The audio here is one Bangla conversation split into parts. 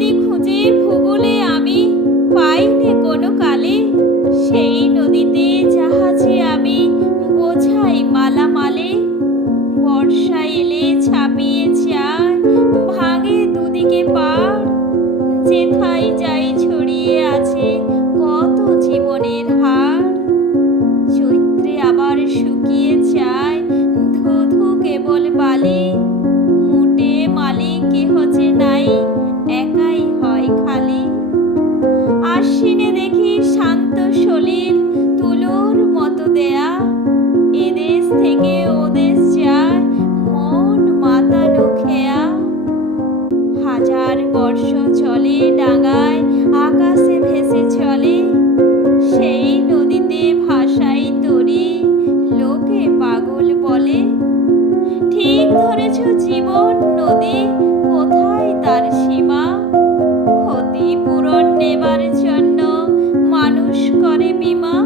নদী খুঁজে ভূগোলে আমি পাইনে কোনো কালে, সেই নদীতে জাহাজে আমি বোঝাই মালামালে। বর্ষা এলে ছাপিয়ে যায়, ভাঙে দুদিকে পাড়, যেথায় যাই ছড়িয়ে আছে কত জীবনের হাড়। চৈত্রে আবার শুকিয়ে যায় ধু ধু কেবল বালি, মুটে মালিক কেহ যে নাই, একাই হয় খালি। আশ্বিনে দেখি শান্ত সলিল তুলোর মতো দেয়া, এদেশ থেকে ওদেশ যায় মন মাতানো খেয়া। হাজার বর্ষ চলে ডাঙায় আকাশে ভেসে চলে, সেই নদীতে ভাসাই তরি লোকে পাগল বলে। ঠিক ধরেছ জীবন নদী, কোথায় তার সীমা? ক্ষতিপূরণ নেবার জন্য মানুষ করে বীমা।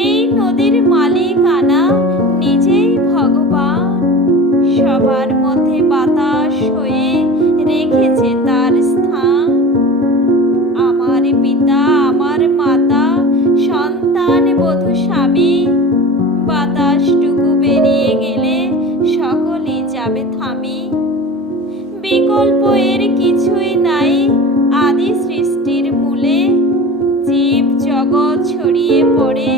এই নদীর মালিকানা নিজেই ভগবান, সবার মধ্যে বাতাস হয়ে রেখেছে তার স্থান। আমার পিতা আমার মাতা সন্তান বধূ স্বামী, বাতাসটুকু বেরিয়ে গেলে সকলে যাবে থামি। বিকল্প এর কিছুই নাই আদি সৃষ্টির মূলে, জীব জগৎ ছড়িয়ে পড়ে